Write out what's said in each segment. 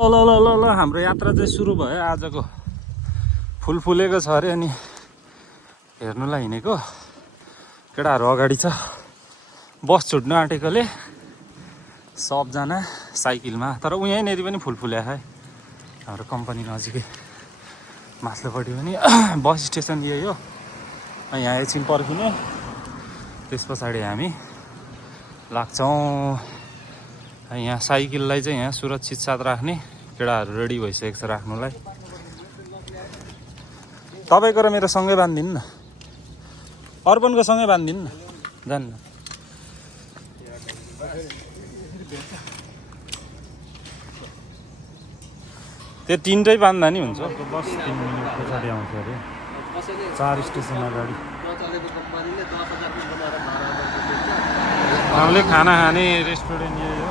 ल ल ल ल हाम्रो यात्रा चाहिँ सुरु भयो आजको। फुल फुलेको छ अरे अनि हेर्नुलाई हिँडेको। केटाहरू अगाडि छ, बस छुट्नु आँटेकोले सबजना साइकलमा। तर यहीँनेरि पनि फुल फुल्या है हाम्रो कम्पनी नजिकै माथिल्लोपट्टि पनि बस स्टेसन यही हो। यहाँ एकछिन पर्खिने, त्यस पछाडि हामी लाग्छौँ। यहाँ साइकललाई चाहिँ यहाँ सुरक्षित साथ राख्ने केटाहरू रेडी भइसकेको छ राख्नुलाई। तपाईँको र मेरो सँगै बाँधिदिनु न, अर्पणको सँगै बाँधिदिनु न, जान्न। त्यो तिनटै बाँध्दा नि हुन्छ। बस 3 मिनट पछाडि आउँछ अरे, 4 स्टेसन अगाडि। हामीले खाना खाने रेस्टुरेन्ट यही हो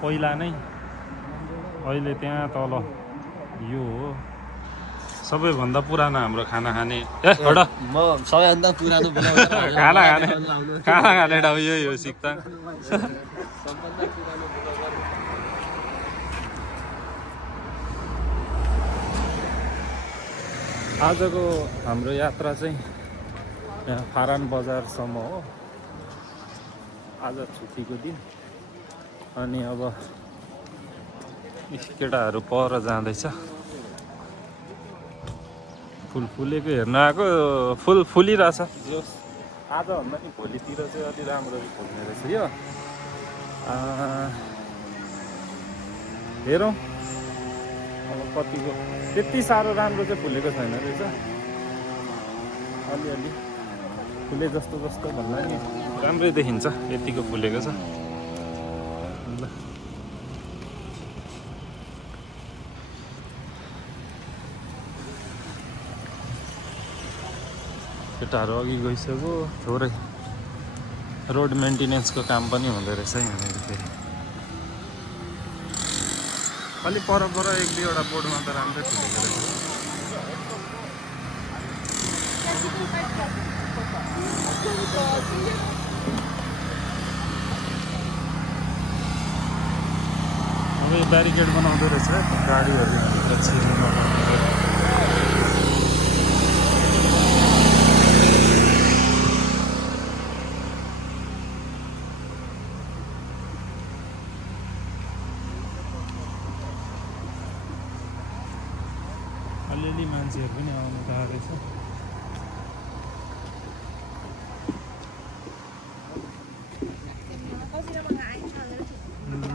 पहिला नै। अहिले त्यहाँ तल यो हो सबैभन्दा पुरानो हाम्रो खाना खाने। म सबैभन्दा पुरानो खाना खाने ठाउँ यही हो सिक्ताम। आजको हाम्रो यात्रा चाहिँ यहाँ फारान बजारसम्म हो। आज छुट्टीको दिन अनि अब केटाहरू पर जाँदैछ। फुल फुलेको हेर्न आएको, फुल फुलिरहेछ। जो आजभन्दा नि भोलितिर चाहिँ अलि राम्रो फुल्ने रहेछ यो। हेरौँ अब कतिको। त्यति साह्रो राम्रो चाहिँ फुलेको छैन रहेछ, अलिअलि फुले जस्तो जस्तो भन्दा नि राम्रै देखिन्छ। यतिको फुलेको छ ल। केटाहरू अघि गइसक्यो। थोरै रोड मेन्टेनेन्सको काम पनि हुँदो रहेछ यहाँनिर। फेरि अलिक पर 1-2वटा बोर्डमा त राम्रै फुलेको रहेछ। अब यो ब्यारिकेड बनाउँदो रहेछ गाडीहरू छिर्नु नपाउने। अलिअलि मान्छेहरू पनि आउनु थालेछ।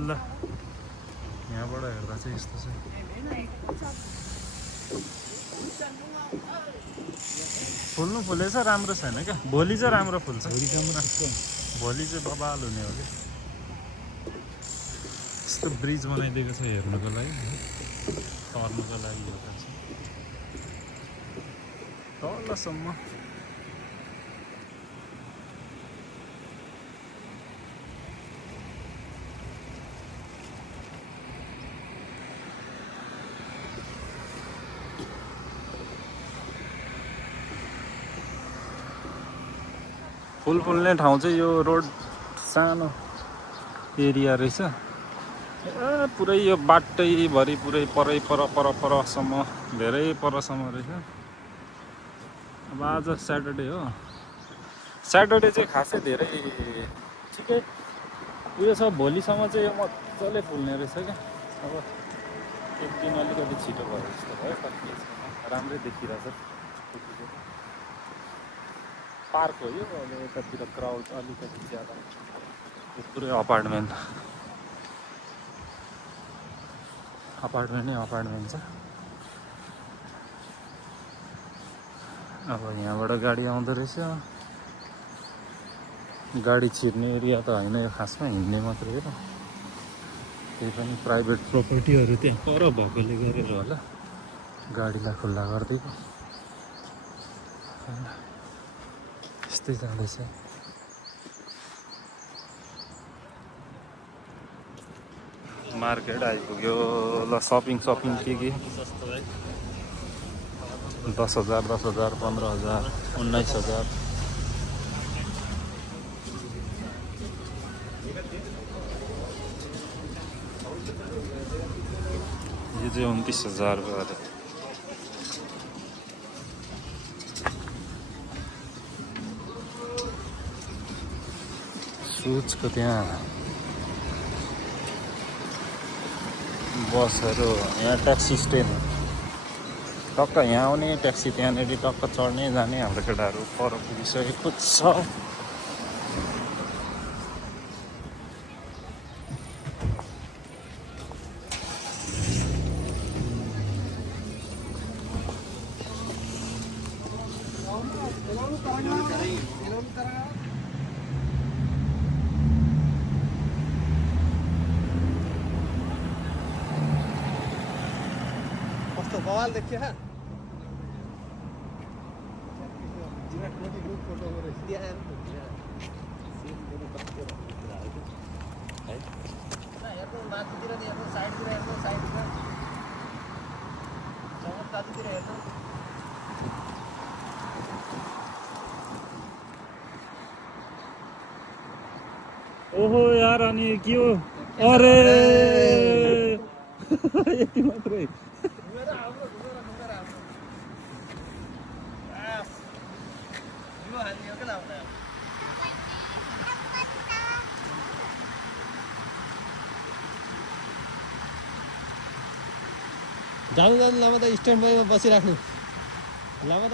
ल यहाँबाट हेर्दा चाहिँ यस्तो छ। फुल्नु फुलेछ, राम्रो छैन क्या। भोलि चाहिँ राम्रो फुल्छ। भोलि चाहिँ बबाल हुने हो क्या। यस्तो ब्रिज बनाइदिएको छ हेर्नुको लागि, तर्नुको लागि हो तलसम्म। फुल फुल्ने ठाउँ चाहिँ यो रोड सानो एरिया रहेछ। पुरै यो बाटैभरि पुरै परसम्म, धेरै परसम्म रहेछ। अब आज स्याटरडे हो। स्याटरडे चाहिँ खासै धेरै ठिकै उयो छ। भोलिसम्म चाहिँ यो मजाले फुल्ने रहेछ क्या। अब एक दिन अलिकति छिटो भयो जस्तो भयो। कति राम्रै देखिरहेछ। पार्क हो यो। अब यतातिर क्राउड अलिकति ज्यादा। यो पुरै अपार्टमेन्ट नै छ। अब यहाँबाट गाडी आउँदो रहेछ। गाडी छिर्ने एरिया त होइन यो, खासमा हिँड्ने मात्रै हो। त्यही पनि प्राइभेट प्रोपर्टीहरू त्यहाँ पर भएकोले गरेर होला गाडीलाई खुल्ला गरिदिएको। यस्तै जाँदैछ। मार्केट आइपुग्यो। ल सपिङ के 10,000 15,000 19,000। यो चाहिँ 29,000 भयो अरे। सुजको त्यहाँ बसहरू, यहाँ ट्याक्सी स्ट्यान्ड टक्क यहाँ आउने ट्याक्सी त्यहाँनिर टक्क चढ्ने जाने। हाम्रो केटाहरू पर पुगिसकेको छ। कस्तो बवाल देखियो है माथितिर हेर्नु साइडतिर हेर्नु साइडतिर चमत्कारतिर हेर्नु ओहो यार अनि के हो अरे यति मात्रै जानु जानु लामा त स्ट्यान्ड बाईमा बसिराख्नु लामा त